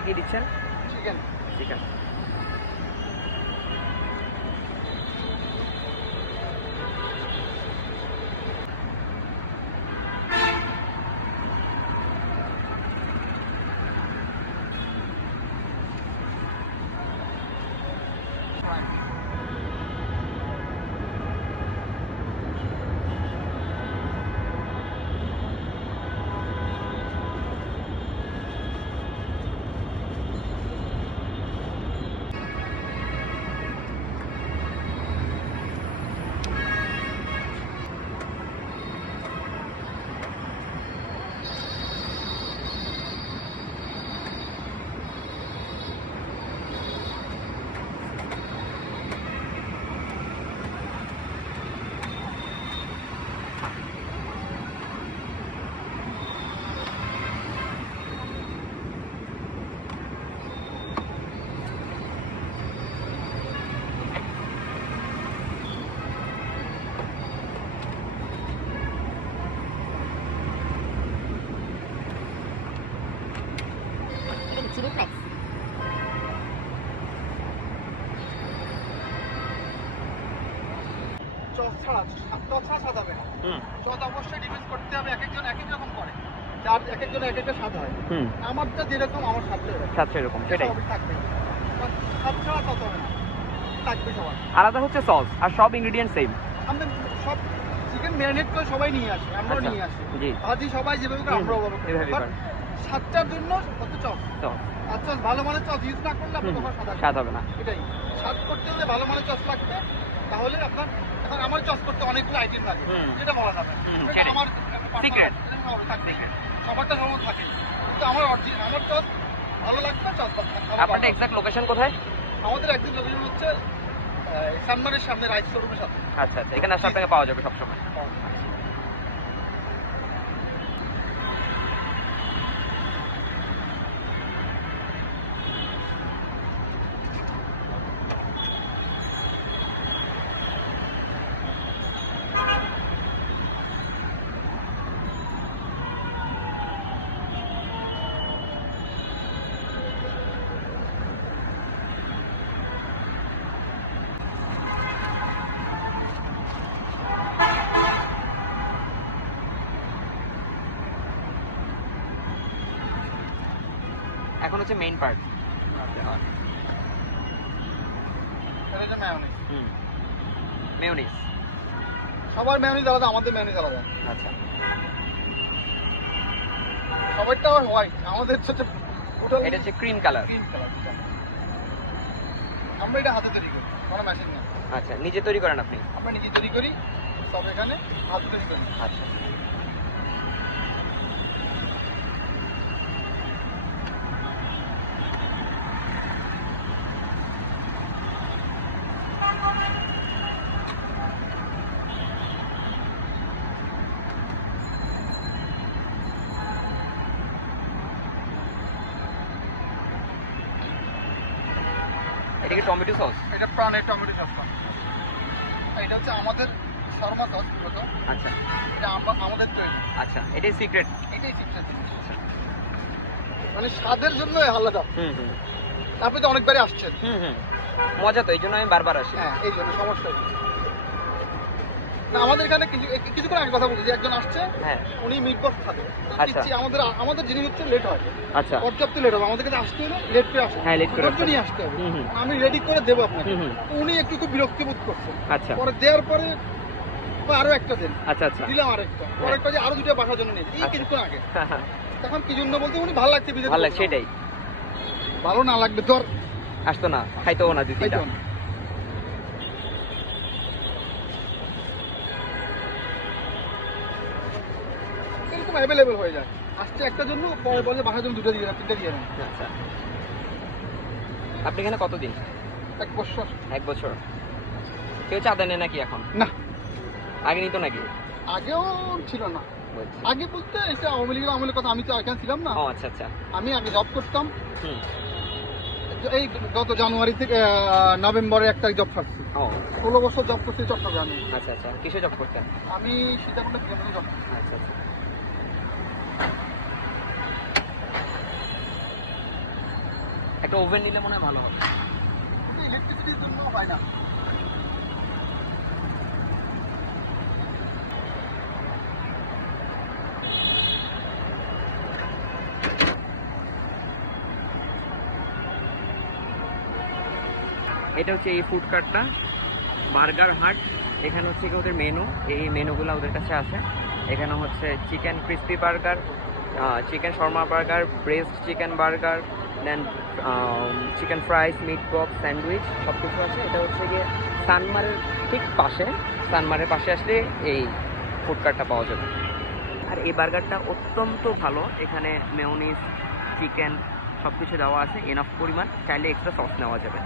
এটা কি দিচ্ছেন? Chicken. Chicken. Chilli flakes. Chop ছাড়া স্বাদ হবে না। স্বাদ অবশ্যই ডিপেন্ড করতে হবে, এক একজন এক এক রকম করে, যার এক একজন এক একটা স্বাদ হয়। আমারটা যেরকম আমার স্বাদ সেরকম, সেটাই থাকবে। স্বাদ ছাড়া স্বাদ হবে না, থাকবে সবার আলাদা হচ্ছে সস, আর সব ইনগ্রেডিয়েন্ট সেম। আমরা সব চিকেন ম্যারিনেট করে সবাই নিয়ে আসি, আমরাও নিয়ে আসি। ভাজি সবাই যেভাবে করে আমরাও ওভাবে করি। স্বাদটার জন্য কত চপ, আচ্ছা ভালো মানের চপ ইউজ না করলে আপনার তোমার স্বাদ হবে না। এটাই স্বাদ করতে হলে ভালো মানের চপ লাগবে, তাহলে আপনার এখন আমার চপ করতে অনেকগুলো আইটেম লাগে, যেটা বলা যাবে আমার সিক্রেট থাকবে, সবারটা সবার থাকে, কিন্তু আমার আমার চপ ভালো লাগবে না। চপ আপনাদের এক্সাক্ট লোকেশন কোথায়? আমাদের একদিন লোকেশন হচ্ছে সানমারের সামনে রাইস শোরুমের সাথে। আচ্ছা আচ্ছা, এখানে আসলে আপনাকে পাওয়া যাবে সবসময়। এখন হচ্ছে মেইন পার্ট, মেয়োনিজ। সবার মেয়োনিজ আলাদা, আমাদের মেয়োনিজ আলাদা। আচ্ছা, সবারটা হোয়াইট, আমাদের হচ্ছে এটা হচ্ছে ক্রিম কালার। আমরা এটা হাতে তৈরি করি, কোনো মেশিন না। আচ্ছা, নিজে তৈরি করেন আপনি? আমরা নিজে তৈরি করি, সব এখানে হাতে তৈরি করি। আচ্ছা, এটা কি টমেটো সস? এটা প্রাণের টমেটো সস। এটা হচ্ছে আমাদের শর্মা সস। আচ্ছা, এটা আমাদের তৈরি। আচ্ছা, এটাই সিক্রেট। এটাই সিক্রেট, মানে স্বাদের জন্য আলাদা। আপনি তো অনেকবারই আসছেন। মজা তো, এই জন্য আমি বারবার আসি। হ্যাঁ, এই জন্য সমস্যা না। আমাদের এখানে কিছুক্ষণ আগে কথা বলছি, একজন আসছে, উনি মিট বক্স খাবে। আচ্ছা, আমাদের জিনিস হচ্ছে লেট হয়। আচ্ছা, পর্যাপ্ত লেট হবে, আমাদের কাছে আসতে হলে লেট করে আসে। হ্যাঁ, লেট করে নিয়ে আসতে হবে। আমি রেডি করে দেবো আপনাকে। উনি একটু খুব বিরক্তি বোধ করছেন। আচ্ছা, পরে দেওয়ার পরে আরো একটা দেন। আচ্ছা আচ্ছা, দিলাম আরেকটা, পরেরটা যে আরো দুটো বাসার জন্য নিয়েছি, এই কিছুক্ষণ আগে। তখন কি জন্য বলতে উনি ভালো লাগছে, ভালো লাগছে, সেটাই। ভালো না লাগবে তোর আসতো না, খাইতেও না দিদি। এরকম অ্যাভেলেবেল হয়ে যায়। আসছে একটা জন্য, পরে বলে বাসার জন্য দুটো দিয়ে দেন, তিনটে দিয়ে দেন। আচ্ছা, আপনি এখানে কতদিন? 1 বছর। 1 বছর। কেউ চাঁদা নেয় নাকি এখন? না, আগে নিত নাকি? আগেও ছিল না। আগে বলতে এটা আওয়ামী লীগের আমলের কথা, আমি তো এখানে ছিলাম না। ও আচ্ছা আচ্ছা, আমি আগে জব করতাম। এই গত জানুয়ারি থেকে নভেম্বরে 1 তারিখ জব ছাড়ছি। 16 বছর জব করছি চট্টগ্রামে। আচ্ছা আচ্ছা, কিসে জব করতেন? আমি সীতাকুণ্ডে ফিল্মে জব করছি। আচ্ছা আচ্ছা, একটা ওভেন নিলে মনে হয় ভালো হবে। ইলেকট্রিসিটির জন্য হয় না। এটা হচ্ছে এই ফুড কার্টটা, বার্গার হাট। এখানে হচ্ছে কি ওদের মেনু, এই মেনুগুলো ওদের কাছে আছে। এখানে হচ্ছে chicken crispy burger, chicken shawarma burger, breast chicken burger, then chicken fries, meat box, sandwich সব কিছু আছে। এটা হচ্ছে গিয়ে সানমারের ঠিক পাশে, সানমারের পাশে আসলে এই ফুড কার্টটা পাওয়া যাবে। আর এই বার্গারটা অত্যন্ত ভালো, এখানে মেয়োনিজ, চিকেন সব কিছু দেওয়া আছে, এনাফ পরিমাণ, চাইলে এক্সট্রা সস নেওয়া যাবে।